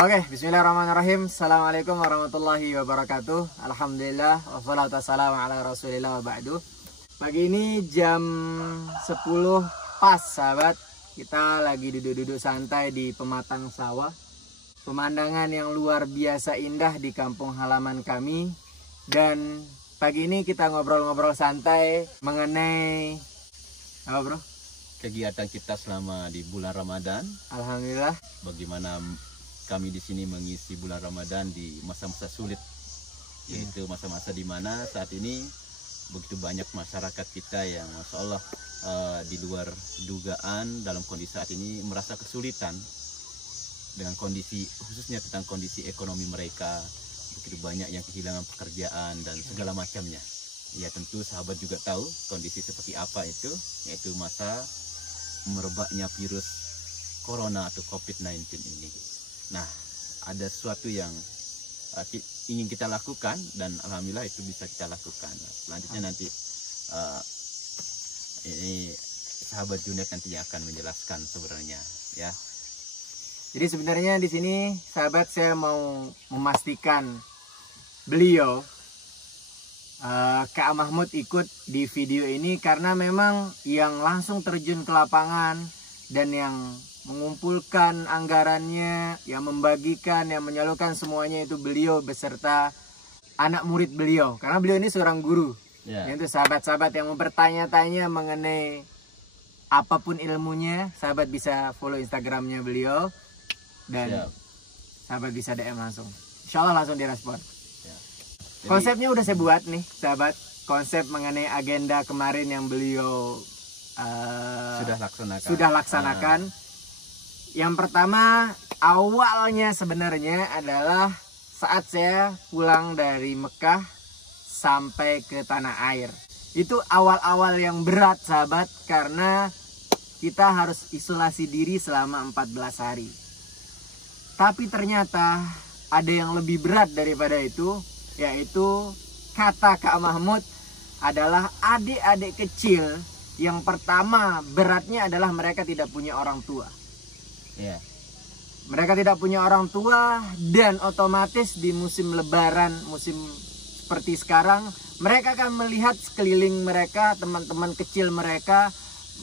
Oke, bismillahirrahmanirrahim. Assalamualaikum warahmatullahi wabarakatuh. Alhamdulillah, wassalatu wassalamu ala rasulillah wa ba'du. Pagi ini jam 10 pas, sahabat. Kita lagi duduk-duduk santai di pematang sawah. Pemandangan yang luar biasa indah di kampung halaman kami. Dan pagi ini kita ngobrol-ngobrol santai mengenai apa, bro? Kegiatan kita selama di bulan Ramadan. Alhamdulillah. Bagaimana kami di sini mengisi bulan Ramadan di masa-masa sulit, yaitu masa-masa di mana saat ini begitu banyak masyarakat kita yang Masya Allah di luar dugaan dalam kondisi saat ini merasa kesulitan dengan kondisi, khususnya tentang kondisi ekonomi mereka. Begitu banyak yang kehilangan pekerjaan dan segala macamnya. Ya tentu sahabat juga tahu kondisi seperti apa itu, yaitu masa merebaknya virus corona atau COVID-19 ini. Nah, ada sesuatu yang ingin kita lakukan dan alhamdulillah itu bisa kita lakukan. Nah, selanjutnya nanti ini sahabat Junet nanti yang akan menjelaskan sebenarnya, ya. Jadi sebenarnya di sini sahabat saya mau memastikan beliau Kak Mahmud ikut di video ini karena memang yang langsung terjun ke lapangan dan yang mengumpulkan anggarannya, yang membagikan, yang menyalurkan semuanya itu beliau beserta anak murid beliau. Karena beliau ini seorang guru. Itu sahabat-sahabat yang mau bertanya-tanya mengenai apapun ilmunya, sahabat bisa follow Instagramnya beliau dan sahabat bisa DM langsung. Insya Allah langsung direspon. Jadi, konsepnya udah saya buat nih, sahabat. Konsep mengenai agenda kemarin yang beliau sudah laksanakan. Yang pertama, awalnya sebenarnya adalah saat saya pulang dari Mekah sampai ke tanah air. Itu awal-awal yang berat, sahabat, karena kita harus isolasi diri selama 14 hari. Tapi ternyata ada yang lebih berat daripada itu, yaitu kata Kak Mahmud adalah adik-adik kecil yang pertama beratnya adalah mereka tidak punya orang tua. Mereka tidak punya orang tua dan otomatis di musim lebaran, musim seperti sekarang, mereka akan melihat sekeliling mereka, teman-teman kecil mereka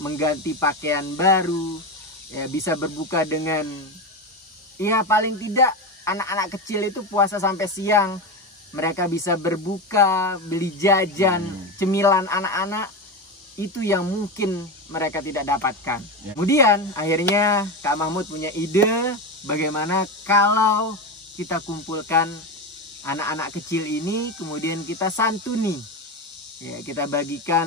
mengganti pakaian baru, ya bisa berbuka dengan, ya paling tidak anak-anak kecil itu puasa sampai siang, mereka bisa berbuka, beli jajan, cemilan anak-anak. Itu yang mungkin mereka tidak dapatkan. Kemudian akhirnya Kak Mahmud punya ide bagaimana kalau kita kumpulkan anak-anak kecil ini, kemudian kita santuni, ya kita bagikan,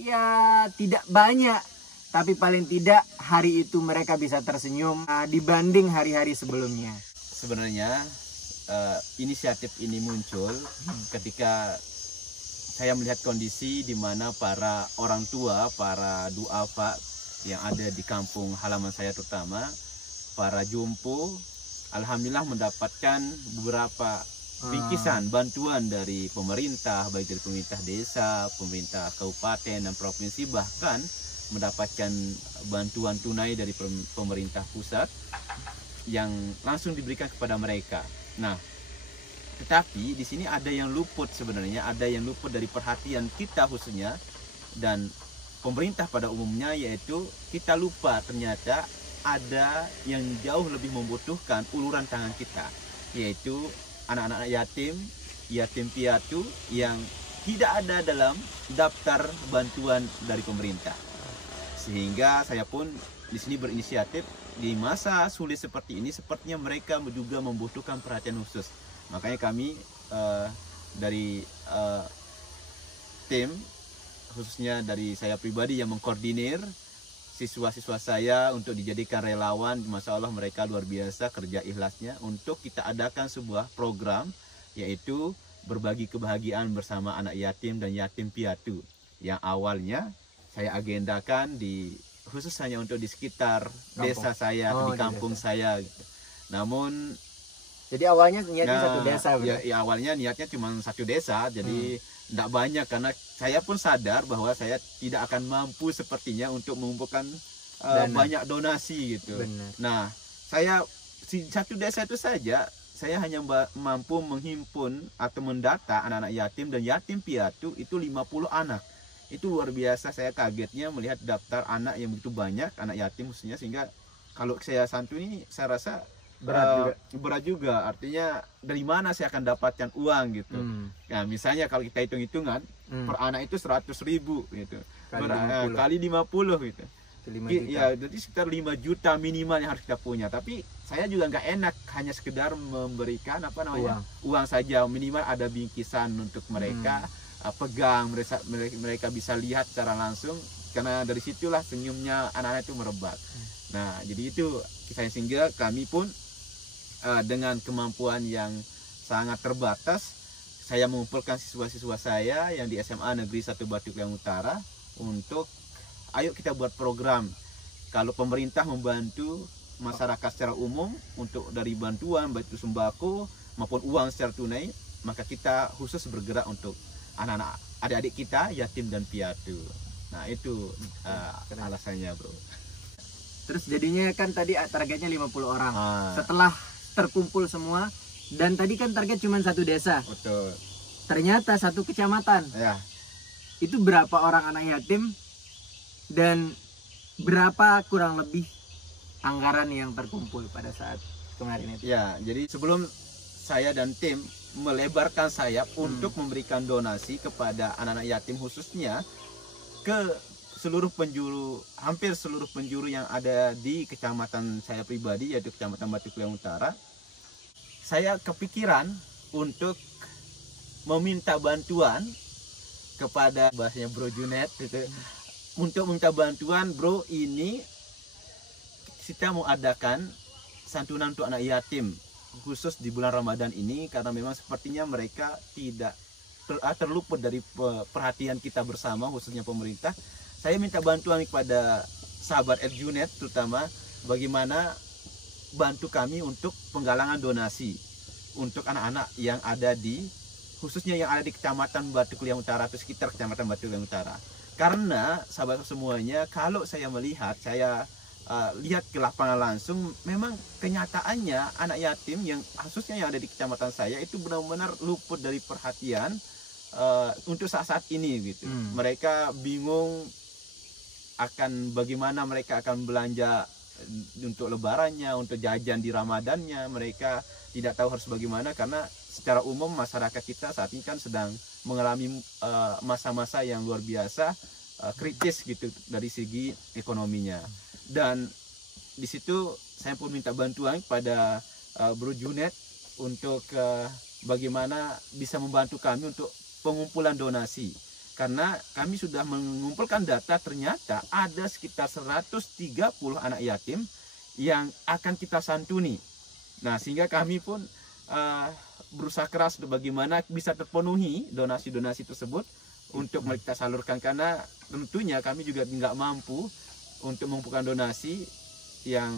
ya tidak banyak, tapi paling tidak hari itu mereka bisa tersenyum dibanding hari-hari sebelumnya. Sebenarnya inisiatif ini muncul ketika saya melihat kondisi di mana para orang tua, para duafa yang ada di kampung halaman saya terutama, para jompo, alhamdulillah mendapatkan beberapa bingkisan bantuan dari pemerintah, baik dari pemerintah desa, pemerintah kabupaten dan provinsi, bahkan mendapatkan bantuan tunai dari pemerintah pusat yang langsung diberikan kepada mereka. Nah, tetapi di sini ada yang luput sebenarnya, ada yang luput dari perhatian kita khususnya dan pemerintah pada umumnya, yaitu kita lupa ternyata ada yang jauh lebih membutuhkan uluran tangan kita, yaitu anak-anak yatim, yatim piatu yang tidak ada dalam daftar bantuan dari pemerintah. Sehingga saya pun di sini berinisiatif di masa sulit seperti ini, sepertinya mereka juga membutuhkan perhatian khusus. Makanya kami dari tim, khususnya dari saya pribadi yang mengkoordinir siswa-siswa saya untuk dijadikan relawan. Masya Allah mereka luar biasa kerja ikhlasnya untuk kita adakan sebuah program, yaitu berbagi kebahagiaan bersama anak yatim dan yatim piatu, yang awalnya saya agendakan khusus hanya untuk di sekitar desa saya, di kampung saya gitu. Namun jadi awalnya niatnya satu desa, ya awalnya niatnya cuma satu desa, jadi tidak banyak karena saya pun sadar bahwa saya tidak akan mampu sepertinya untuk mengumpulkan banyak donasi gitu. Benar. Nah, saya satu desa itu saja saya hanya mampu menghimpun atau mendata anak-anak yatim dan yatim piatu itu 50 anak. Itu luar biasa, saya kagetnya melihat daftar anak yang begitu banyak, anak yatim khususnya, sehingga kalau saya santuni saya rasa berat juga. Artinya dari mana saya akan dapatkan uang gitu. Nah, misalnya kalau kita hitung-hitungan per anak itu 100.000 gitu. Kali 50 gitu. Ya, jadi sekitar 5 juta minimal yang harus kita punya. Tapi saya juga nggak enak hanya sekedar memberikan uang saja. Minimal ada bingkisan untuk mereka pegang, mereka bisa lihat secara langsung, karena dari situlah senyumnya anak-anak itu merebak. Nah, jadi itu kisah sehingga kami pun dengan kemampuan yang sangat terbatas, saya mengumpulkan siswa-siswa saya yang di SMA Negeri 1 Batu Kliang Utara untuk ayo kita buat program. Kalau pemerintah membantu masyarakat secara umum untuk dari bantuan baik itu sembako maupun uang secara tunai, maka kita khusus bergerak untuk anak-anak adik-adik kita yatim dan piatu. Nah, itu alasannya, bro. Terus jadinya kan tadi targetnya 50 orang. Setelah terkumpul semua, dan tadi kan target cuma satu desa. Betul. Ternyata satu kecamatan. Ya. Itu berapa orang anak yatim dan berapa kurang lebih anggaran yang terkumpul pada saat kemarin itu? Ya, jadi sebelum saya dan tim melebarkan sayap untuk memberikan donasi kepada anak-anak yatim khususnya ke seluruh penjuru, hampir seluruh penjuru yang ada di kecamatan saya pribadi, yaitu Kecamatan Batu Kliang Utara, saya kepikiran untuk meminta bantuan kepada bahasanya Bro Junet gitu, untuk minta bantuan, bro, ini kita mau adakan santunan untuk anak yatim khusus di bulan Ramadan ini, karena memang sepertinya mereka tidak terluput dari perhatian kita bersama, khususnya pemerintah. Saya minta bantuan kepada sahabat Junet terutama, bagaimana bantu kami untuk penggalangan donasi untuk anak-anak yang ada di, khususnya yang ada di Kecamatan Batu Kliang Utara atau sekitar Kecamatan Batu Kliang Utara. Karena sahabat semuanya, kalau saya melihat, saya lihat ke lapangan langsung, memang kenyataannya anak yatim yang khususnya yang ada di kecamatan saya itu benar-benar luput dari perhatian untuk saat-saat ini gitu. Mereka bingung akan bagaimana mereka akan belanja untuk lebarannya, untuk jajan di Ramadannya. Mereka tidak tahu harus bagaimana, karena secara umum masyarakat kita saat ini kan sedang mengalami masa-masa yang luar biasa kritis gitu dari segi ekonominya. Dan di situ saya pun minta bantuan kepada Bro Junet untuk bagaimana bisa membantu kami untuk pengumpulan donasi, karena kami sudah mengumpulkan data, ternyata ada sekitar 130 anak yatim yang akan kita santuni. Nah, sehingga kami pun berusaha keras untuk bagaimana bisa terpenuhi donasi-donasi tersebut untuk kita salurkan, karena tentunya kami juga nggak mampu untuk mengumpulkan donasi yang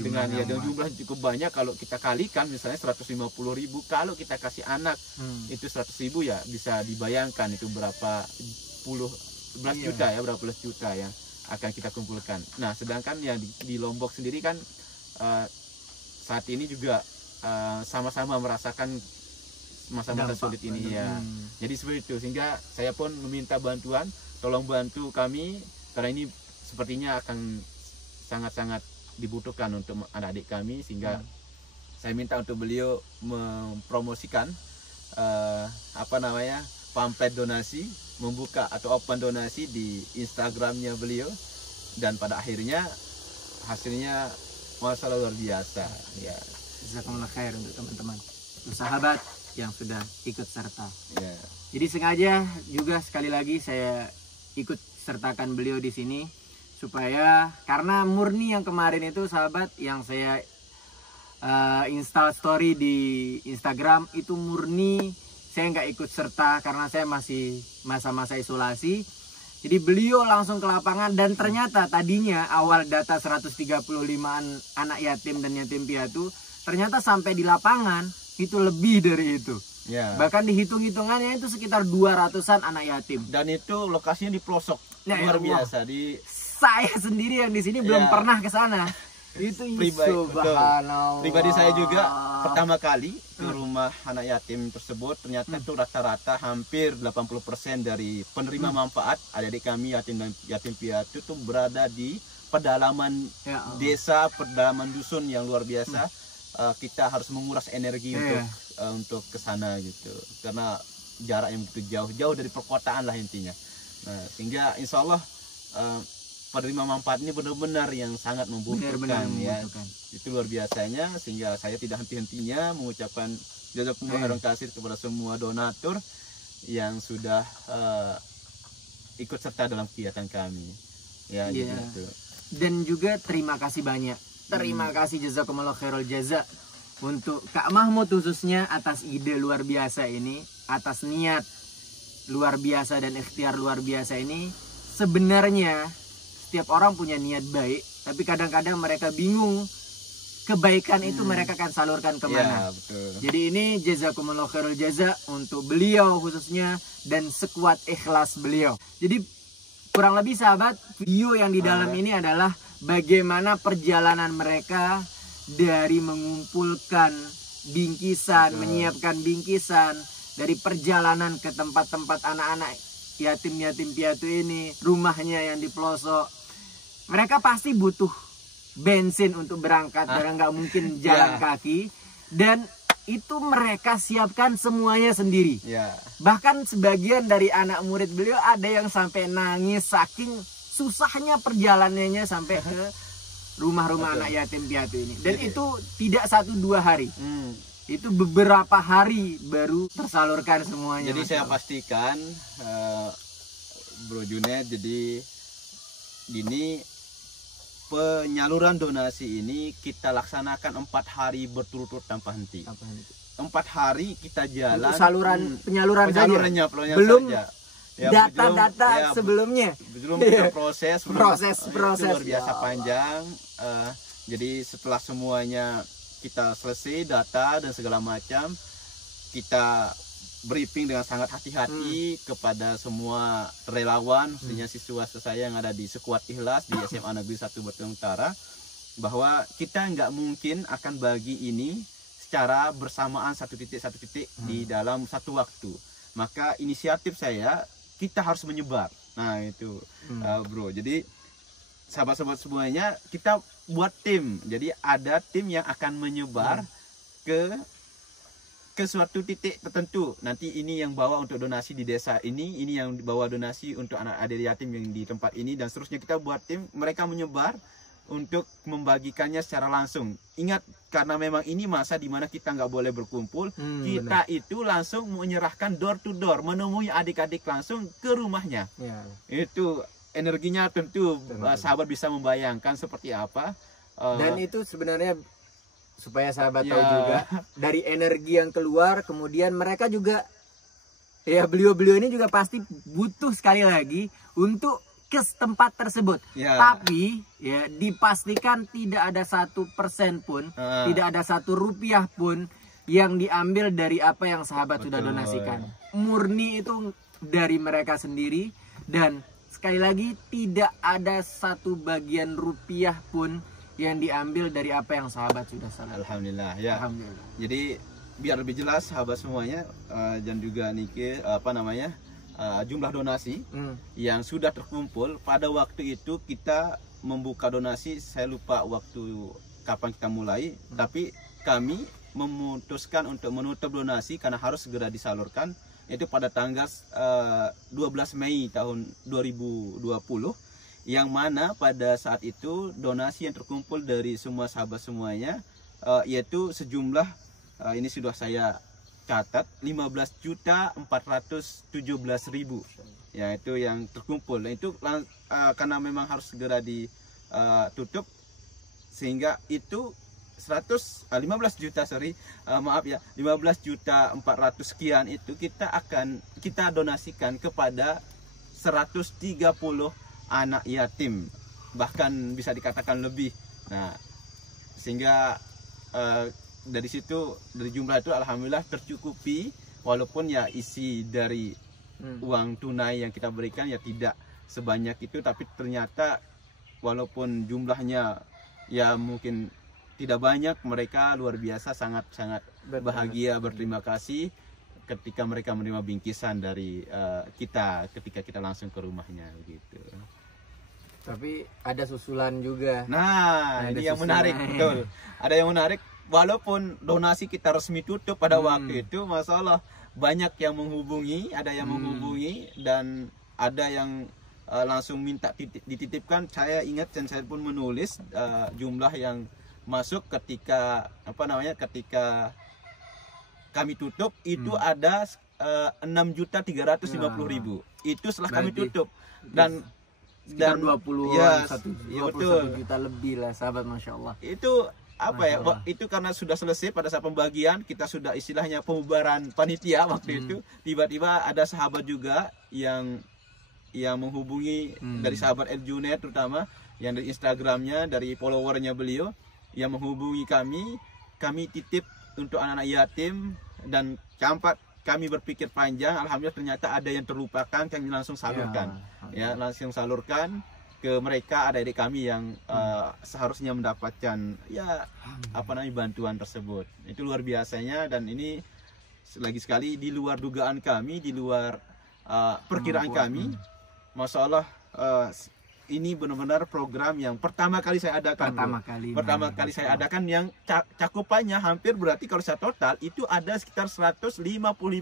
dengan jumlah cukup banyak. Kalau kita kalikan misalnya 150.000, kalau kita kasih anak itu 100.000, ya bisa dibayangkan itu berapa juta ya, berapa puluh juta yang akan kita kumpulkan. Nah, sedangkan yang di Lombok sendiri kan saat ini juga sama-sama merasakan masa-masa sulit ini ya. Jadi seperti itu, sehingga saya pun meminta bantuan, tolong bantu kami, karena ini sepertinya akan sangat-sangat dibutuhkan untuk adik-adik kami, sehingga saya minta untuk beliau mempromosikan pamflet donasi, membuka atau open donasi di Instagramnya beliau, dan pada akhirnya hasilnya masalah luar biasa ya. Jazakumullah khair untuk teman-teman sahabat yang sudah ikut serta. Jadi sengaja juga sekali lagi saya ikut sertakan beliau di sini, supaya karena murni yang kemarin itu sahabat yang saya install story di Instagram itu murni saya nggak ikut serta karena saya masih masa-masa isolasi. Jadi beliau langsung ke lapangan, dan ternyata tadinya awal data 135-an anak yatim dan yatim piatu, ternyata sampai di lapangan itu lebih dari itu. Bahkan dihitung-hitungannya itu sekitar 200-an anak yatim. Dan itu lokasinya di pelosok, luar biasa. Di saya sendiri yang di sini belum pernah ke sana. Itu pribadi saya juga pertama kali ke rumah anak yatim tersebut, ternyata itu rata-rata hampir 80% dari penerima manfaat adik-adik kami yatim piatu tuh berada di pedalaman desa, pedalaman dusun yang luar biasa. Kita harus menguras energi untuk ke sana gitu, karena jarak yang begitu jauh dari perkotaan lah intinya. Nah, sehingga insya Allah penerima manfaat ini benar-benar yang sangat membutuhkan, ya. Itu luar biasanya, sehingga saya tidak henti-hentinya mengucapkan jazakumullah khairan katsir kepada semua donatur yang sudah ikut serta dalam kegiatan kami, ya. Gitu. Dan juga terima kasih banyak, terima kasih jazakumullah khairul jaza untuk Kak Mahmud khususnya atas ide luar biasa ini, atas niat luar biasa dan ikhtiar luar biasa ini. Sebenarnya setiap orang punya niat baik, tapi kadang-kadang mereka bingung kebaikan itu mereka akan salurkan kemana. Betul. Jadi ini jazakumullah khairul jaza untuk beliau khususnya dan sekuat ikhlas beliau. Jadi kurang lebih sahabat, video yang di dalam ini adalah bagaimana perjalanan mereka dari mengumpulkan bingkisan, menyiapkan bingkisan, dari perjalanan ke tempat-tempat anak-anak yatim piatu ini, rumahnya yang di pelosok. Mereka pasti butuh bensin untuk berangkat, karena nggak mungkin jalan kaki, dan itu mereka siapkan semuanya sendiri. Bahkan sebagian dari anak murid beliau ada yang sampai nangis saking susahnya perjalanannya sampai ke rumah-rumah anak yatim piatu ini. Dan itu tidak 1-2 hari. Itu beberapa hari baru tersalurkan semuanya. Jadi saya pastikan Bro Junet, jadi ini penyaluran donasi ini kita laksanakan 4 hari berturut-turut tanpa henti. 4 hari kita jalan. Penyalurannya belum saja. Data-data sebelumnya. Belum kita proses luar biasa panjang. Jadi setelah semuanya kita selesai data dan segala macam, kita briefing dengan sangat hati-hati kepada semua relawan, khususnya siswa saya yang ada di Sekuat Ikhlas di SMA Negeri 1 Batu Utara, bahwa kita nggak mungkin akan bagi ini secara bersamaan satu titik di dalam satu waktu. Maka inisiatif saya, kita harus menyebar. Nah itu bro, jadi sahabat-sahabat semuanya, kita buat tim. Jadi ada tim yang akan menyebar ke suatu titik tertentu. Nanti ini yang bawa untuk donasi di desa ini yang bawa donasi untuk anak adik yatim yang di tempat ini, dan seterusnya. Kita buat tim, mereka menyebar untuk membagikannya secara langsung. Ingat, karena memang ini masa dimana kita nggak boleh berkumpul, kita itu langsung menyerahkan door to door, menemui adik-adik langsung ke rumahnya. Itu energinya tentu sahabat bisa membayangkan seperti apa. Dan itu sebenarnya supaya sahabat tahu juga, dari energi yang keluar, kemudian mereka juga, ya beliau-beliau ini juga pasti butuh sekali lagi untuk ke tempat tersebut. Tapi ya dipastikan tidak ada 1% pun, tidak ada 1 rupiah pun yang diambil dari apa yang sahabat sudah donasikan. Murni itu dari mereka sendiri, dan sekali lagi tidak ada 1 bagian rupiah pun yang diambil dari apa yang sahabat sudah salurkan. Alhamdulillah ya. Alhamdulillah. Jadi biar lebih jelas sahabat semuanya, dan juga niki jumlah donasi yang sudah terkumpul pada waktu itu, kita membuka donasi, saya lupa waktu kapan kita mulai, tapi kami memutuskan untuk menutup donasi karena harus segera disalurkan, itu pada tanggal 12 Mei tahun 2020, yang mana pada saat itu donasi yang terkumpul dari semua sahabat semuanya yaitu sejumlah, ini sudah saya catat, 15.417.000, ya itu yang terkumpul. Dan itu karena memang harus segera ditutup, sehingga itu 15 juta 400 sekian itu kita donasikan kepada 130 anak yatim, bahkan bisa dikatakan lebih. Nah, sehingga dari situ, dari jumlah itu alhamdulillah tercukupi, walaupun ya isi dari uang tunai yang kita berikan ya tidak sebanyak itu, tapi ternyata walaupun jumlahnya ya mungkin tidak banyak, mereka luar biasa, sangat bahagia, berterima kasih ketika mereka menerima bingkisan dari kita ketika kita langsung ke rumahnya begitu. Tapi ada susulan juga. Nah, ini yang menarik, betul. Ada yang menarik, walaupun donasi kita resmi tutup pada waktu itu, masalah banyak yang menghubungi, ada yang menghubungi dan ada yang langsung minta dititipkan. Saya ingat dan saya pun menulis jumlah yang masuk ketika ketika kami tutup itu ada 6.350.000. Itu setelah kami tutup dan 21 ya, juta lebih lah sahabat, Masya Allah. Itu itu karena sudah selesai pada saat pembagian, kita sudah istilahnya pembubaran panitia waktu itu, tiba-tiba ada sahabat juga yang menghubungi dari sahabat El Junaid, terutama yang dari Instagramnya, dari followernya beliau yang menghubungi kami titip untuk anak-anak yatim, dan kami berpikir panjang, alhamdulillah ternyata ada yang terlupakan, kami langsung salurkan, langsung salurkan ke mereka, adik-adik kami yang seharusnya mendapatkan bantuan tersebut. Itu luar biasanya, dan ini lagi sekali di luar dugaan kami, di luar perkiraan kami. Masya Allah, ini benar-benar program yang pertama kali saya adakan. Pertama kali saya adakan, yang cakupannya hampir, berarti kalau saya total itu ada sekitar 155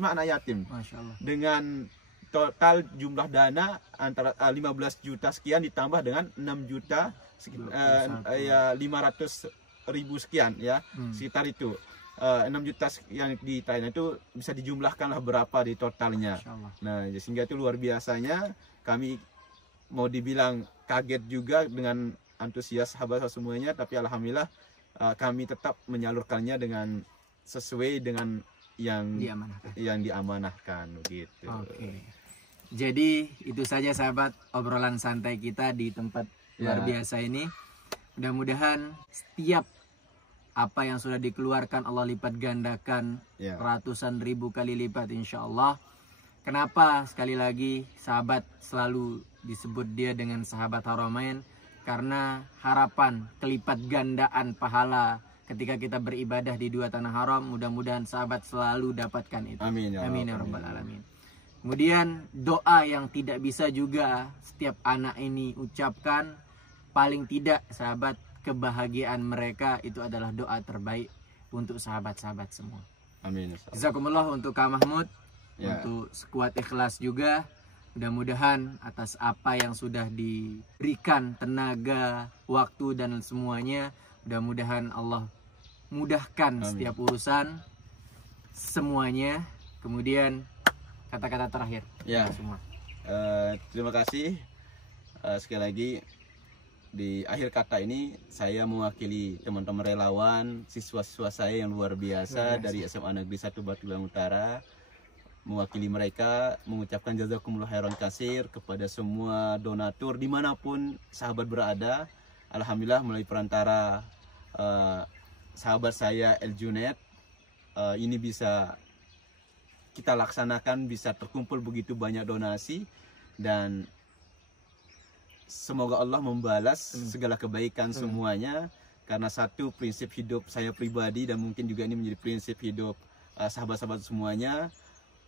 anak yatim. Masya Allah. Dengan total jumlah dana antara 15 juta sekian ditambah dengan 6 juta 500.000 sekian ya, sekitar itu. 6 juta yang di Thailand itu bisa dijumlahkanlah berapa di totalnya. Nah, sehingga itu luar biasanya, kami mau dibilang kaget juga dengan antusias sahabat semuanya, tapi alhamdulillah kami tetap menyalurkannya dengan sesuai dengan yang diamanahkan gitu. Oke. Jadi itu saja sahabat obrolan santai kita di tempat luar biasa ini. Mudah-mudahan setiap apa yang sudah dikeluarkan Allah lipat gandakan ratusan ribu kali lipat, insya Allah. Kenapa sekali lagi sahabat selalu disebut dia dengan sahabat Haramain? Karena harapan kelipat gandaan pahala ketika kita beribadah di dua tanah haram, mudah-mudahan sahabat selalu dapatkan itu. Amin ya Rabbal alamin. Kemudian doa yang tidak bisa juga setiap anak ini ucapkan, paling tidak sahabat, kebahagiaan mereka itu adalah doa terbaik untuk sahabat-sahabat semua. Amin. Jazakumullah untuk Kak Mahmud, untuk sekuat ikhlas juga. Mudah-mudahan atas apa yang sudah diberikan, tenaga, waktu dan semuanya, mudah-mudahan Allah mudahkan setiap urusan semuanya. Kemudian kata-kata terakhir semua. Terima kasih sekali lagi. Di akhir kata ini saya mewakili teman-teman relawan, siswa-siswa saya yang luar biasa dari SMA Negeri 1 Batu Layang Utara, mewakili mereka mengucapkan jazakumullah khairan katsir kepada semua donatur dimanapun sahabat berada. Alhamdulillah melalui perantara sahabat saya El Junaid, ini bisa kita laksanakan, bisa terkumpul begitu banyak donasi, dan semoga Allah membalas segala kebaikan semuanya. Karena satu prinsip hidup saya pribadi, dan mungkin juga ini menjadi prinsip hidup sahabat-sahabat semuanya,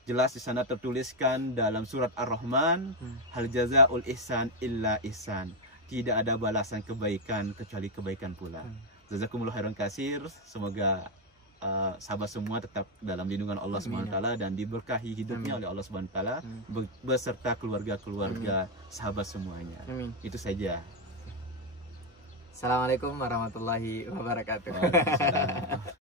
jelas di sana tertuliskan dalam surat Ar-Rahman, hal jazaul ihsan illa ihsan, tidak ada balasan kebaikan kecuali kebaikan pula. Jazakumullah khairan katsir. Semoga sahabat semua tetap dalam lindungan Allah SWT dan diberkahi hidupnya oleh Allah SWT beserta keluarga-keluarga sahabat semuanya. Itu saja. Assalamualaikum warahmatullahi wabarakatuh.